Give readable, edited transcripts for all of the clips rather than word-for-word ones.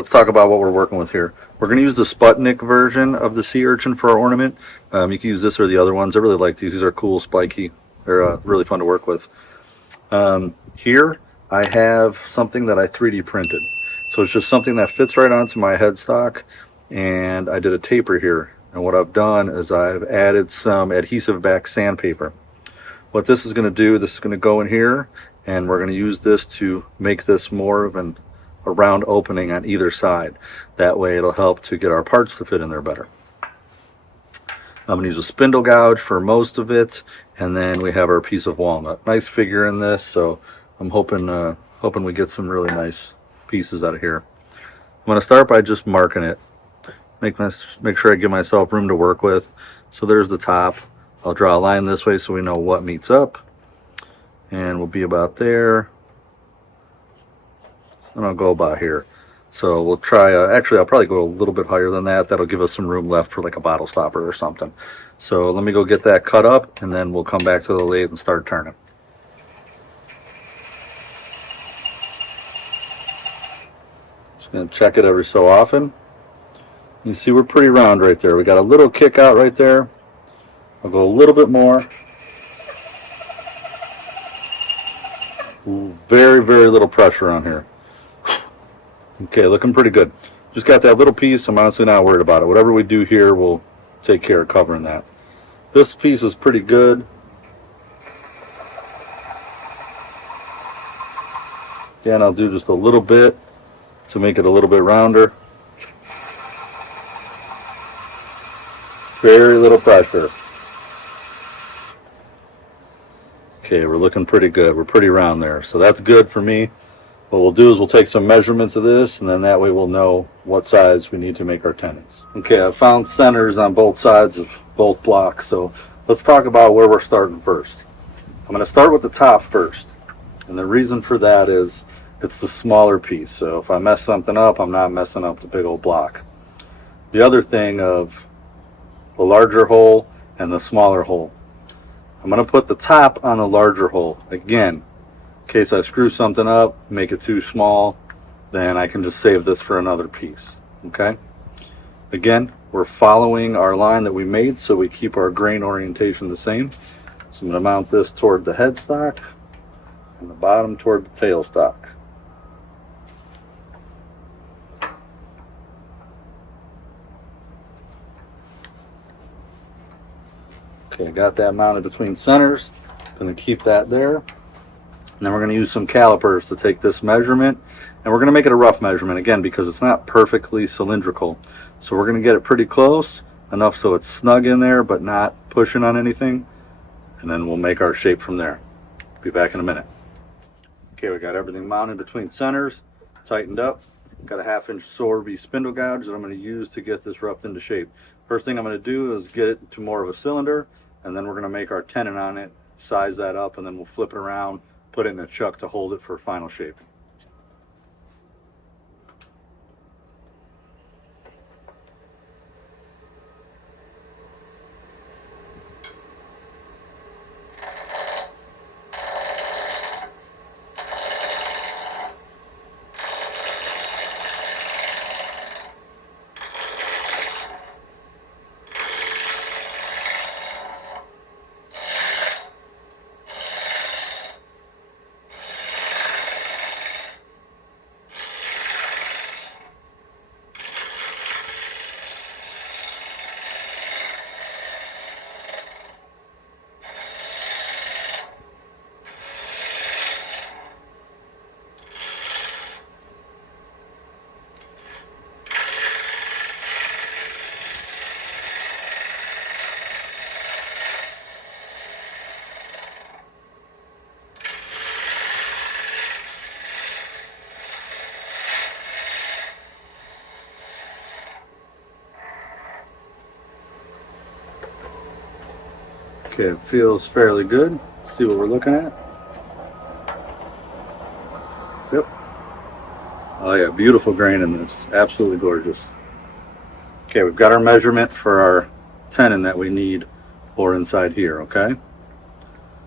let's talk about what we're working with here. We're going to use the Sputnik version of the sea urchin for our ornament. You can use this or the other ones. I really like these. These are cool, spiky. They're really fun to work with. Here I have something that I 3D printed. So it's just something that fits right onto my headstock, and I did a taper here. And what I've done is I've added some adhesive back sandpaper. What this is going to do, this is going to go in here, and we're going to use this to make this more of a round opening on either side. That way it'll help to get our parts to fit in there better. I'm going to use a spindle gouge for most of it, and then we have our piece of walnut. Nice figure in this, so I'm hoping we get some really nice pieces out of here. I'm going to start by just marking it. Make sure I give myself room to work with. So there's the top. I'll draw a line this way so we know what meets up, and we'll be about there, and I'll go about here. So we'll try, actually I'll probably go a little bit higher than that. That'll give us some room left for like a bottle stopper or something. So let me go get that cut up, and then we'll come back to the lathe and start turning. Just going to check it every so often. You see we're pretty round right there. We got a little kick out right there. I'll go a little bit more. Very, very little pressure on here. Okay, looking pretty good. Just got that little piece. I'm honestly not worried about it. Whatever we do here, we'll take care of covering that. This piece is pretty good. Again, I'll do just a little bit to make it a little bit rounder. Very little pressure. Okay, we're looking pretty good. We're pretty round there, so that's good for me. What we'll do is we'll take some measurements of this, and then that way we'll know what size we need to make our tenons. Okay, I found centers on both sides of both blocks, so let's talk about where we're starting first. I'm going to start with the top first, and the reason for that is it's the smaller piece, so if I mess something up, I'm not messing up the big old block. The other thing of the larger hole and the smaller hole. I'm going to put the top on the larger hole. Again, in case I screw something up, make it too small, then I can just save this for another piece. Okay? Again, we're following our line that we made, so we keep our grain orientation the same. So I'm going to mount this toward the headstock and the bottom toward the tailstock. Okay, I got that mounted between centers. Going to keep that there. And then we're going to use some calipers to take this measurement. And we're going to make it a rough measurement, again, because it's not perfectly cylindrical. So we're going to get it pretty close, enough so it's snug in there, but not pushing on anything. And then we'll make our shape from there. Be back in a minute. Okay, we got everything mounted between centers, tightened up. Got a 1/2-inch Sorby spindle gouge that I'm going to use to get this roughed into shape. First thing I'm going to do is get it to more of a cylinder, and then we're going to make our tenon on it, size that up, and then we'll flip it around, put it in a chuck to hold it for final shape. Okay, it feels fairly good. Let's see what we're looking at. Yep. Oh yeah, beautiful grain in this. Absolutely gorgeous. Okay, we've got our measurement for our tenon that we need for inside here, okay?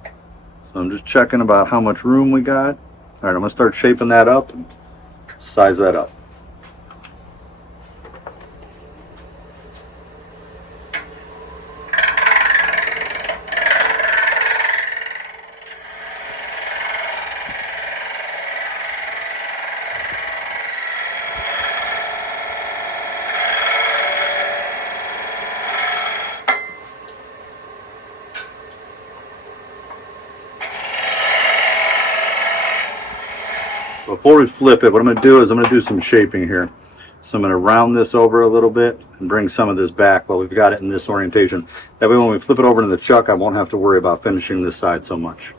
So I'm just checking about how much room we got. All right, I'm gonna start shaping that up and size that up. before we flip it, what I'm going to do is I'm going to do some shaping here. So I'm going to round this over a little bit and bring some of this back while we've got it in this orientation. That way when we flip it over into the chuck, I won't have to worry about finishing this side so much.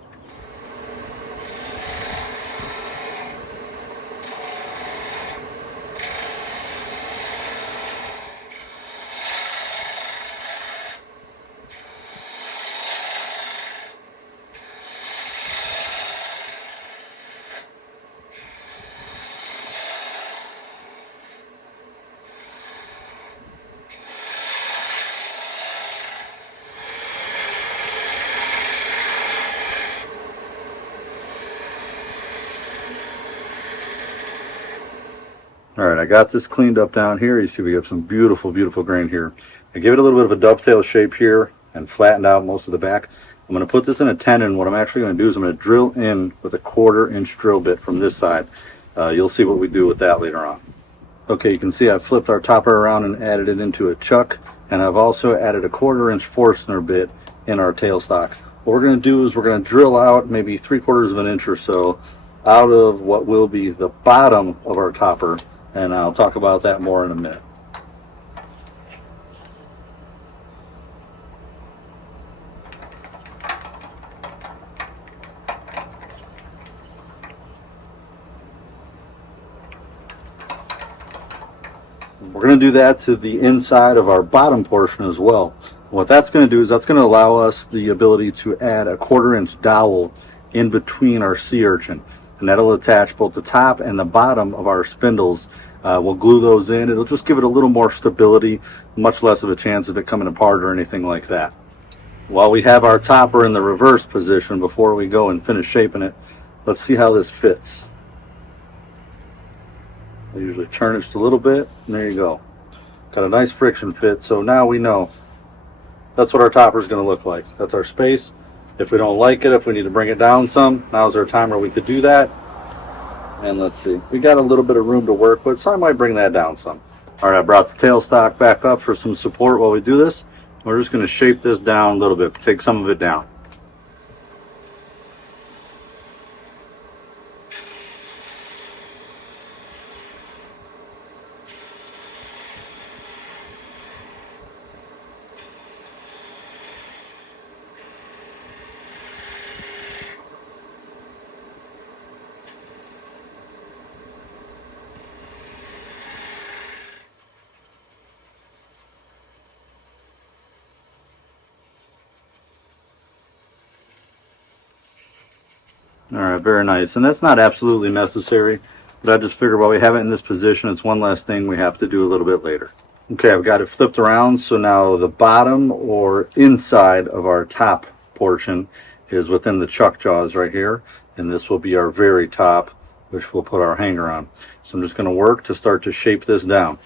All right, I got this cleaned up down here. You see we have some beautiful, beautiful grain here. I give it a little bit of a dovetail shape here and flattened out most of the back. I'm going to put this in a tenon. What I'm actually going to do is I'm going to drill in with a 1/4 inch drill bit from this side. You'll see what we do with that later on. Okay, you can see I've flipped our topper around and added it into a chuck, and I've also added a 1/4 inch Forstner bit in our tailstock. What we're going to do is we're going to drill out maybe 3/4 of an inch or so out of what will be the bottom of our topper, and I'll talk about that more in a minute. We're going to do that to the inside of our bottom portion as well. What that's going to do is that's going to allow us the ability to add a 1/4 inch dowel in between our sea urchin, and that'll attach both the top and the bottom of our spindles. We'll glue those in. It'll just give it a little more stability, much less of a chance of it coming apart or anything like that. While we have our topper in the reverse position, before we go and finish shaping it, let's see how this fits. I usually turn it just a little bit, and there you go. Got a nice friction fit, so now we know that's what our topper is going to look like. That's our space. If we don't like it, if we need to bring it down some, now's our time where we could do that. And let's see, we got a little bit of room to work with, so I might bring that down some. All right, I brought the tailstock back up for some support while we do this. We're just going to shape this down a little bit, take some of it down. All right, very nice. And that's not absolutely necessary, but I just figured while we have it in this position, it's one less thing we have to do a little bit later. Okay, I've got it flipped around, so now the bottom or inside of our top portion is within the chuck jaws right here, and this will be our very top, which we'll put our hanger on. So I'm just going to work to start to shape this down.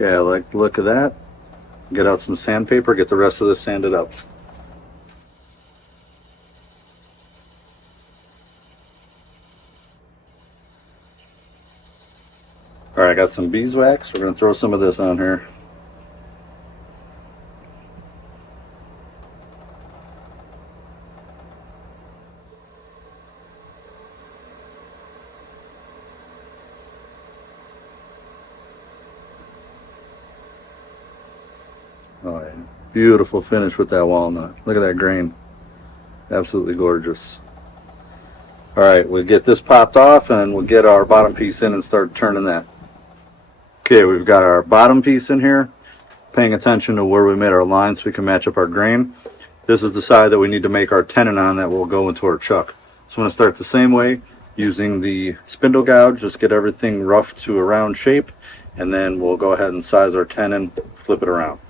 Okay, I like the look of that. Get out some sandpaper, get the rest of this sanded up. All right, I got some beeswax. We're going to throw some of this on here. Oh, yeah. Beautiful finish with that walnut. Look at that grain. Absolutely gorgeous. All right, we'll get this popped off and we'll get our bottom piece in and start turning that. Okay, we've got our bottom piece in here. Paying attention to where we made our lines so we can match up our grain. This is the side that we need to make our tenon on that will go into our chuck. So I'm going to start the same way using the spindle gouge. Just get everything rough to a round shape, and then we'll go ahead and size our tenon, flip it around.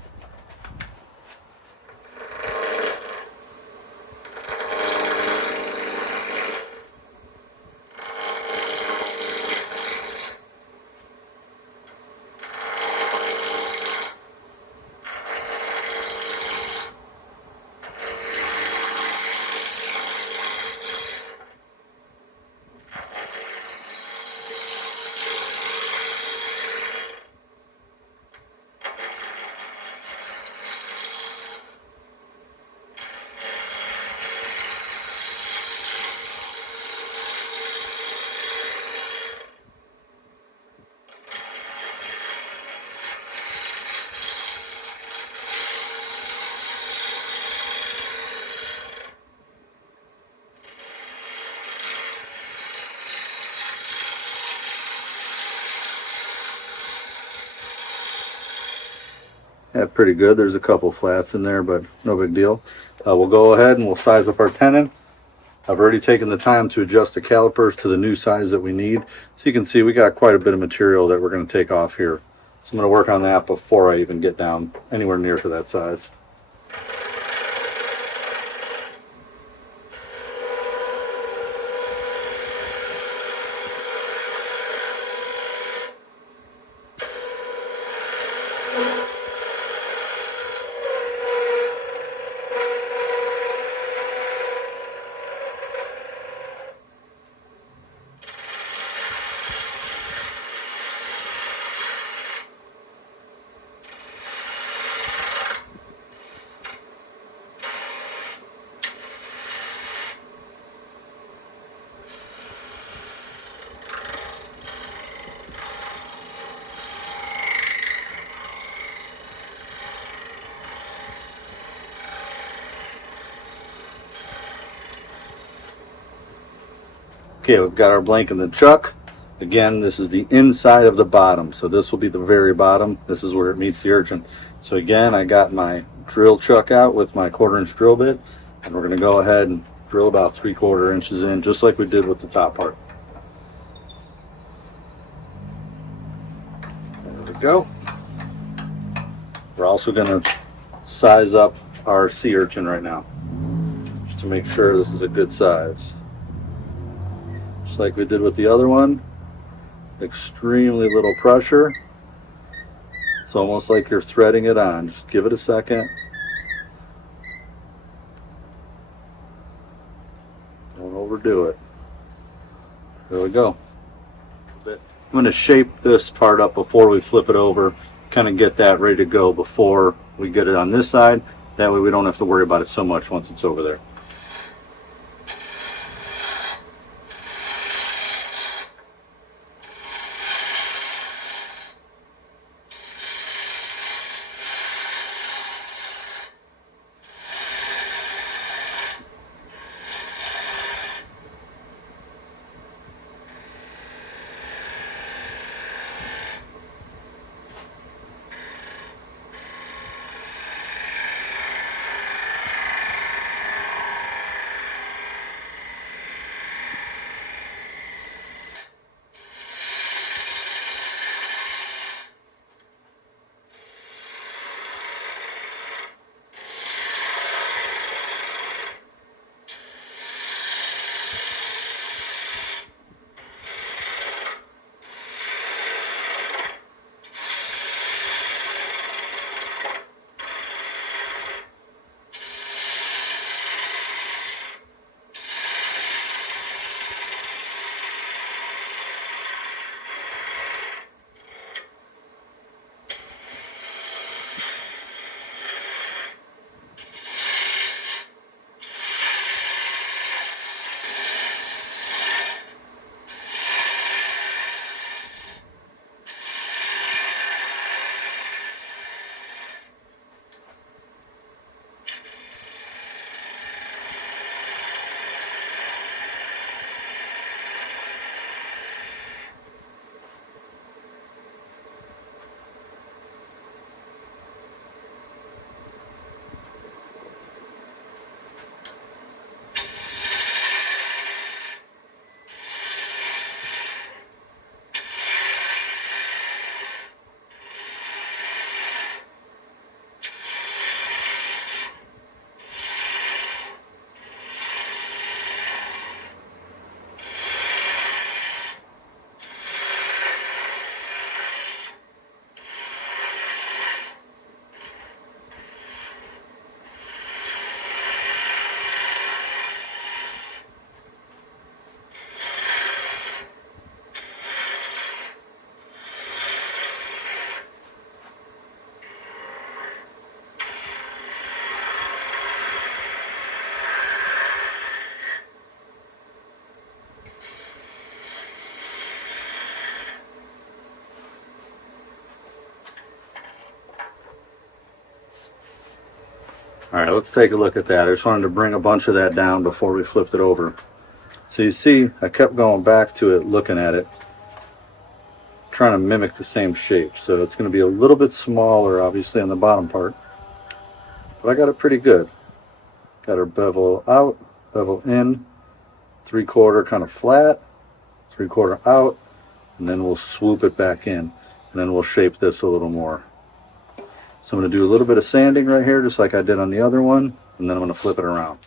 Yeah, pretty good. There's a couple flats in there, but no big deal. We'll go ahead and we'll size up our tenon. I've already taken the time to adjust the calipers to the new size that we need. So you can see we got quite a bit of material that we're going to take off here. So I'm going to work on that before I even get down anywhere near to that size. Okay, we've got our blank in the chuck. Again, this is the inside of the bottom, so this will be the very bottom. This is where it meets the urchin. So again, I got my drill chuck out with my 1/4 inch drill bit, and we're going to go ahead and drill about 3/4 inches in, just like we did with the top part. There we go. We're also going to size up our sea urchin right now, just to make sure this is a good size. Just like we did with the other one, extremely little pressure. It's almost like you're threading it on. Just give it a second. Don't overdo it. There we go. I'm going to shape this part up before we flip it over, kind of get that ready to go before we get it on this side. That way we don't have to worry about it so much once it's over there. All right, let's take a look at that. I just wanted to bring a bunch of that down before we flipped it over. So you see, I kept going back to it, looking at it, trying to mimic the same shape. So it's going to be a little bit smaller, obviously, on the bottom part, but I got it pretty good. Got our bevel out, bevel in, 3/4 kind of flat, 3/4 out, and then we'll swoop it back in, and then we'll shape this a little more. So I'm going to do a little bit of sanding right here, just like I did on the other one, and then I'm going to flip it around.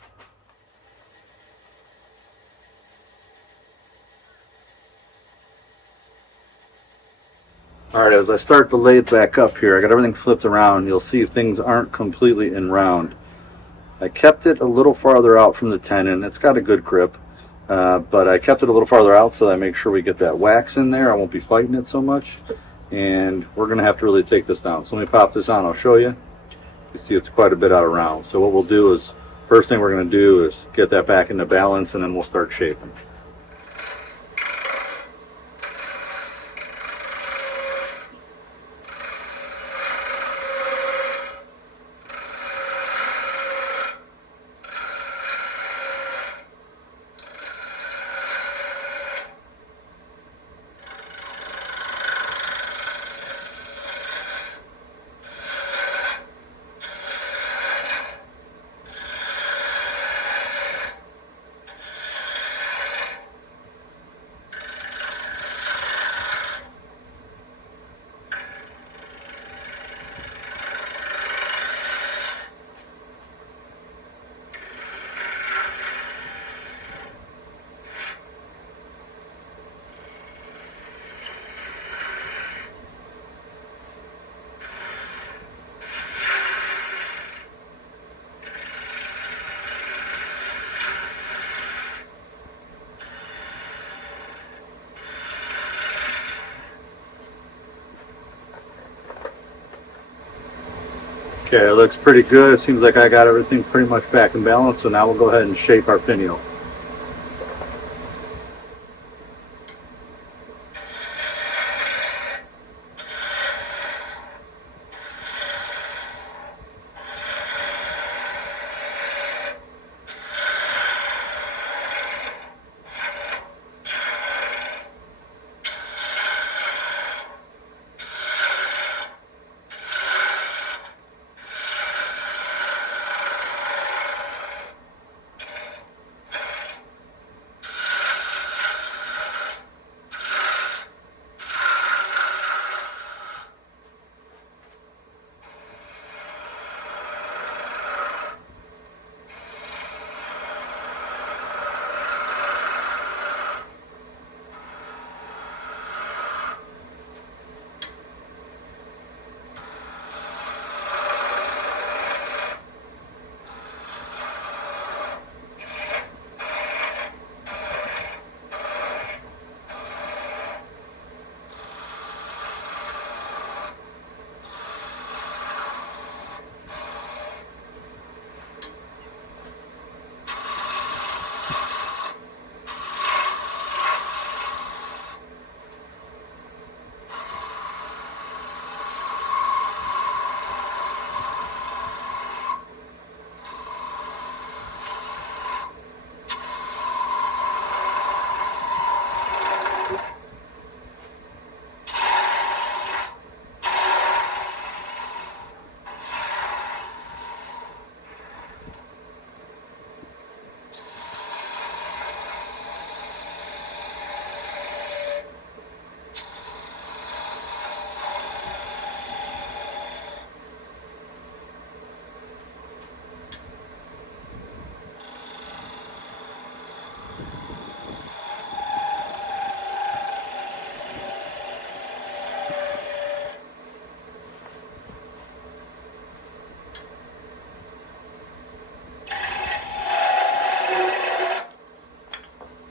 Alright, as I start the lathe back up here, I got everything flipped around. You'll see things aren't completely in round. I kept it a little farther out from the tenon. It's got a good grip, but I kept it a little farther out so that I make sure we get that wax in there. I won't be fighting it so much, and we're going to have to really take this down. So let me pop this on, I'll show you. You see it's quite a bit out of round. So what we'll do is, first thing we're going to do is get that back into balance, and then we'll start shaping. Okay, it looks pretty good. It seems like I got everything pretty much back in balance, so now we'll go ahead and shape our finial.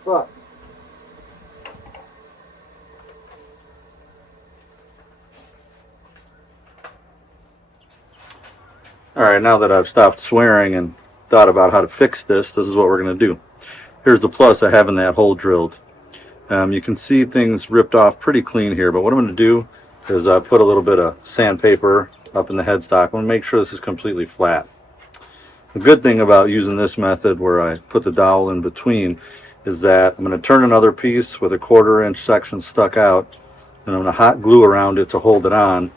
Fuck. Alright, now that I've stopped swearing and thought about how to fix this, this is what we're going to do. Here's the plus of having that hole drilled. You can see things ripped off pretty clean here, but what I'm going to do is put a little bit of sandpaper up in the headstock. I want to make sure this is completely flat. The good thing about using this method where I put the dowel in between is that I'm going to turn another piece with a 1/4 inch section stuck out, and I'm going to hot glue around it to hold it on,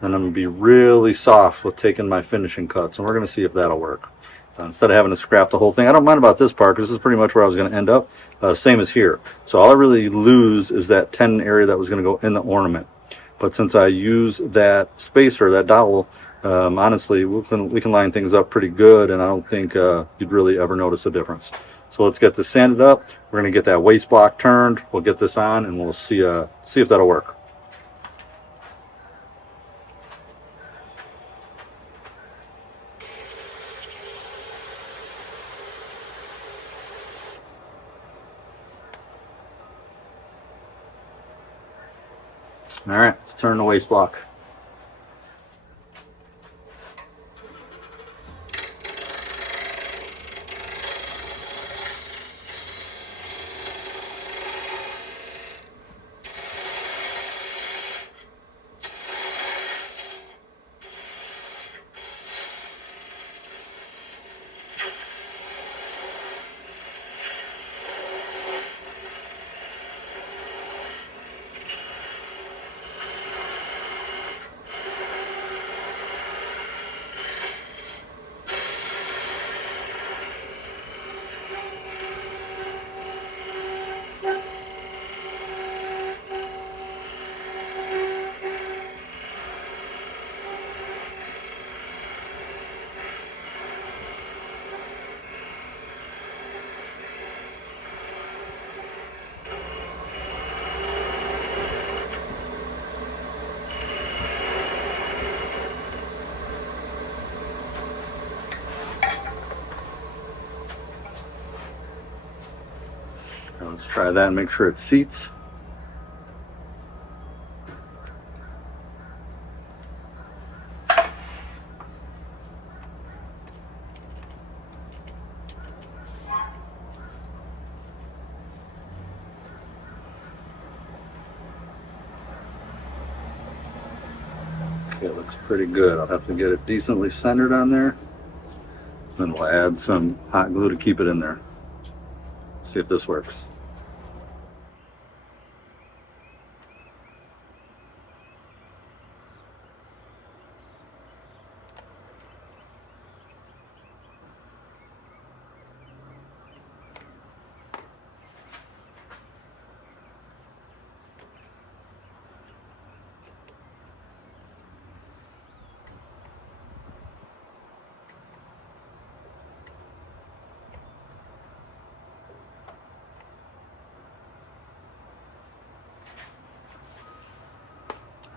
and I'm going to be really soft with taking my finishing cuts, and we're going to see if that'll work. Instead of having to scrap the whole thing. I don't mind about this part because this is pretty much where I was going to end up, same as here. So all I really lose is that tenon area that was going to go in the ornament. But since I use that spacer, that dowel, honestly, we can line things up pretty good, and I don't think you'd really ever notice a difference. So let's get this sanded up. We're going to get that waste block turned. We'll get this on, and we'll see if that'll work. All right, let's turn the waste block. Now let's try that and make sure it seats. Okay, it looks pretty good. I'll have to get it decently centered on there. Then we'll add some hot glue to keep it in there. See if this works.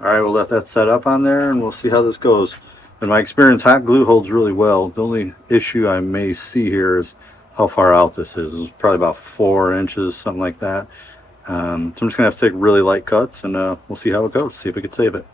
All right, we'll let that set up on there and we'll see how this goes. In my experience, hot glue holds really well. The only issue I may see here is how far out this is. It's probably about 4 inches, something like that. So I'm just gonna have to take really light cuts and we'll see how it goes, see if we can save it.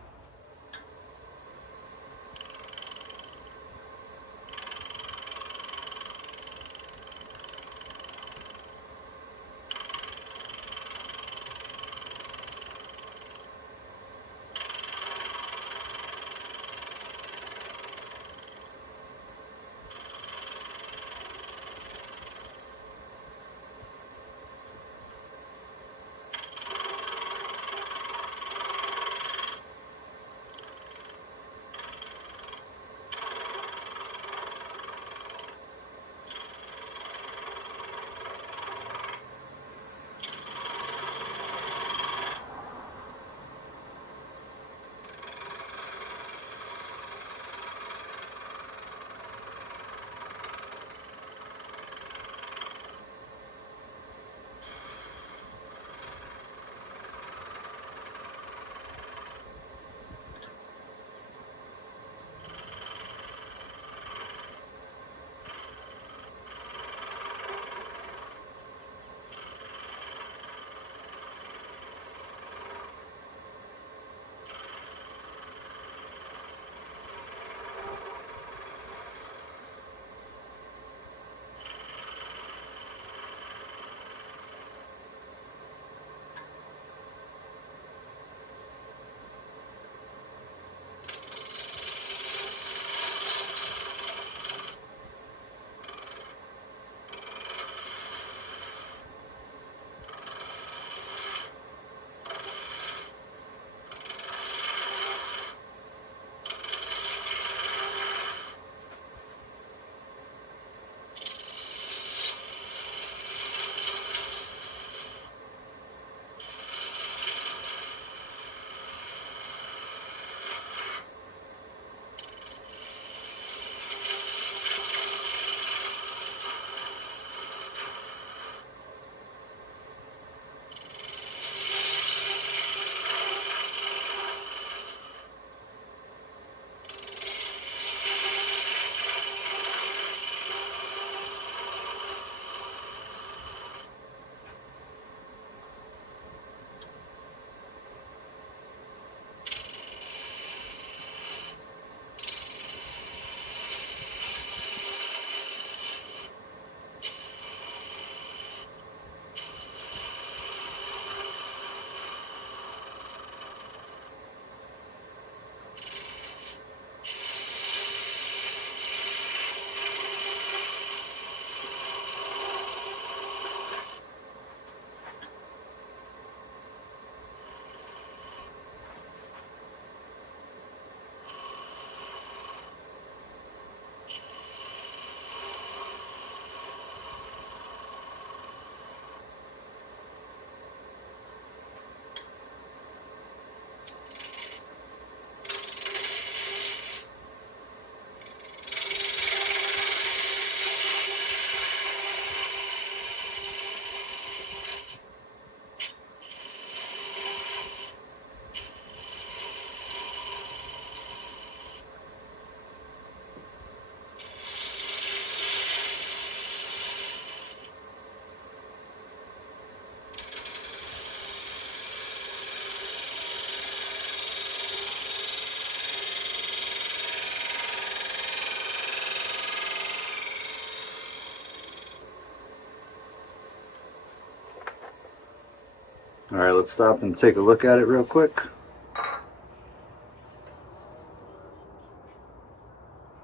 All right, let's stop and take a look at it real quick.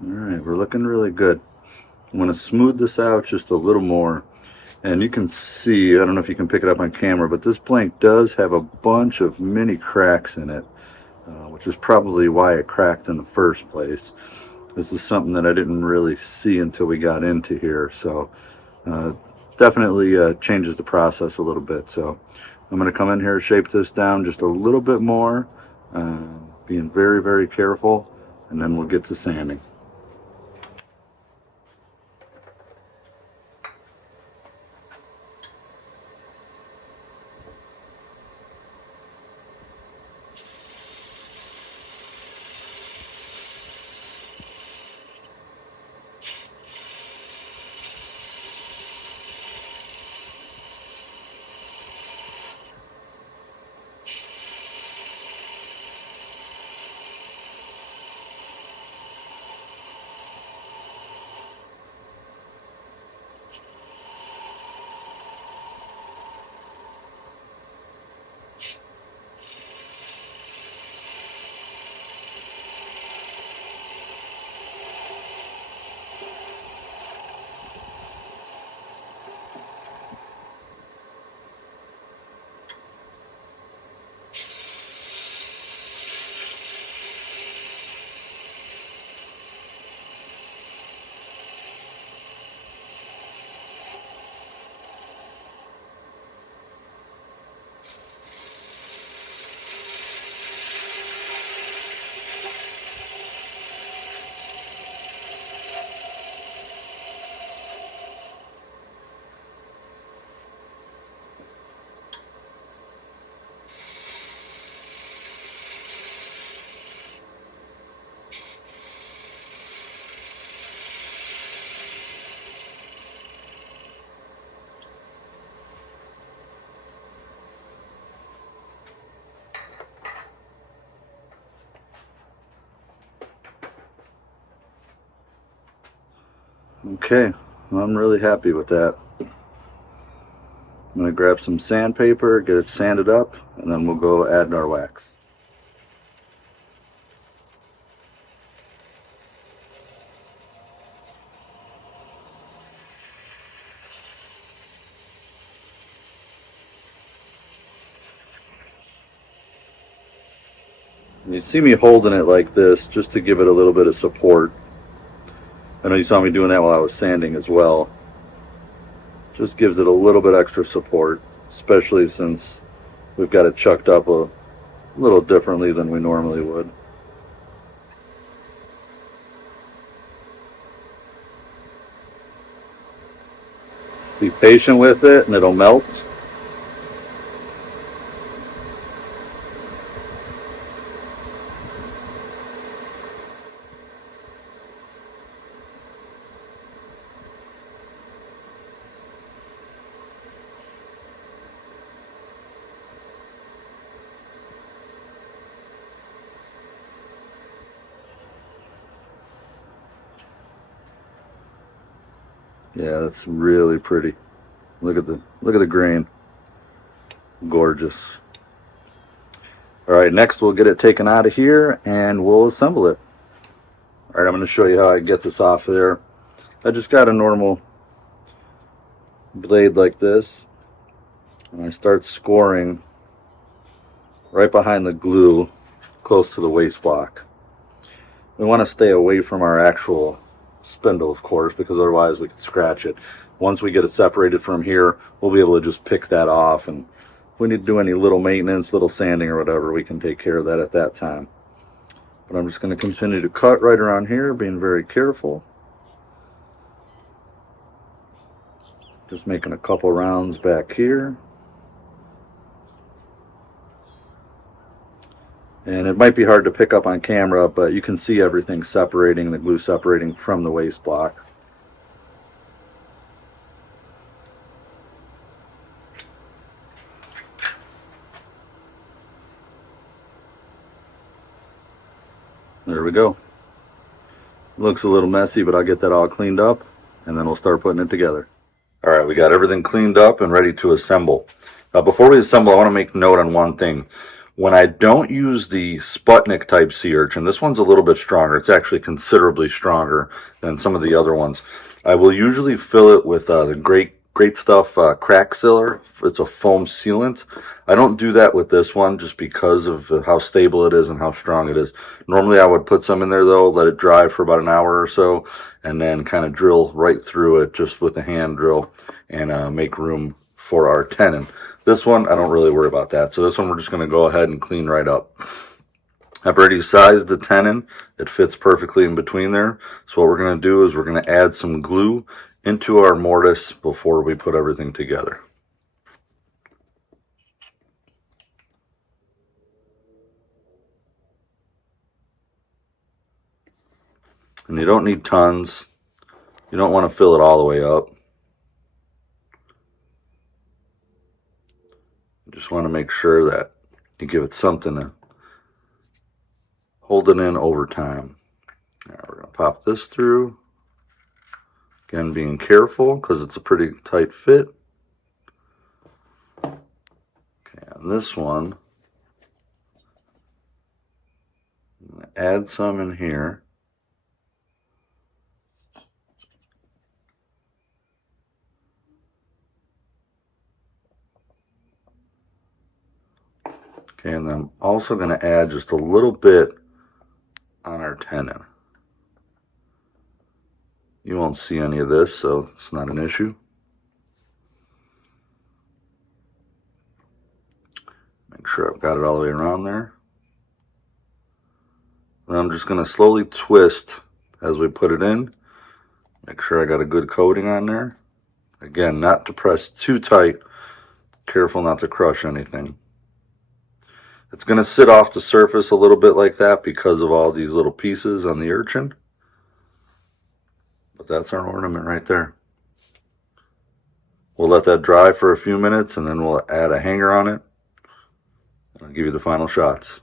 All right, we're looking really good. I'm going to smooth this out just a little more. And you can see, I don't know if you can pick it up on camera, but this blank does have a bunch of mini cracks in it, which is probably why it cracked in the first place. This is something that I didn't really see until we got into here, so definitely changes the process a little bit. So I'm going to come in here, shape this down just a little bit more, being very, very careful, and then we'll get to sanding. Okay, well, I'm really happy with that. I'm going to grab some sandpaper, get it sanded up, and then we'll go add our wax. You see me holding it like this just to give it a little bit of support. I know you saw me doing that while I was sanding as well. Just gives it a little bit extra support, especially since we've got it chucked up a little differently than we normally would. Be patient with it and it'll melt. Yeah, that's really pretty. Look at the grain. Gorgeous. All right, next we'll get it taken out of here and we'll assemble it. All right, I'm going to show you how I get this off there. I just got a normal blade like this, and I start scoring right behind the glue close to the waste block. We want to stay away from our actual spindle, of course, because otherwise we could scratch it. Once we get it separated from here, we'll be able to just pick that off, and if we need to do any little maintenance, little sanding or whatever, we can take care of that at that time. But I'm just going to continue to cut right around here, being very careful. Just making a couple rounds back here. And it might be hard to pick up on camera, but you can see everything separating, the glue separating from the waste block. There we go. Looks a little messy, but I'll get that all cleaned up and then we'll start putting it together. All right, we got everything cleaned up and ready to assemble. Before we assemble, I want to make note on one thing. When I don't use the Sputnik type sea urchin, this one's a little bit stronger. It's actually considerably stronger than some of the other ones. I will usually fill it with the Great Stuff crack sealer. It's a foam sealant. I don't do that with this one just because of how stable it is and how strong it is. Normally I would put some in there though, let it dry for about an hour or so, and then kind of drill right through it just with a hand drill and make room for our tenon. This one, I don't really worry about that. So this one we're just going to go ahead and clean right up. I've already sized the tenon. It fits perfectly in between there. So what we're going to do is we're going to add some glue into our mortise before we put everything together. And you don't need tons. You don't want to fill it all the way up. You just want to make sure that you give it something to hold it in over time. Now we're going to pop this through. Again, being careful because it's a pretty tight fit. Okay, and this one, I'm going to add some in here. Okay, and then I'm also going to add just a little bit on our tenon. You won't see any of this, so it's not an issue. Make sure I've got it all the way around there. And I'm just going to slowly twist as we put it in. Make sure I got a good coating on there. Again, not to press too tight. Careful not to crush anything. It's going to sit off the surface a little bit like that because of all these little pieces on the urchin. But that's our ornament right there. We'll let that dry for a few minutes and then we'll add a hanger on it. I'll give you the final shots.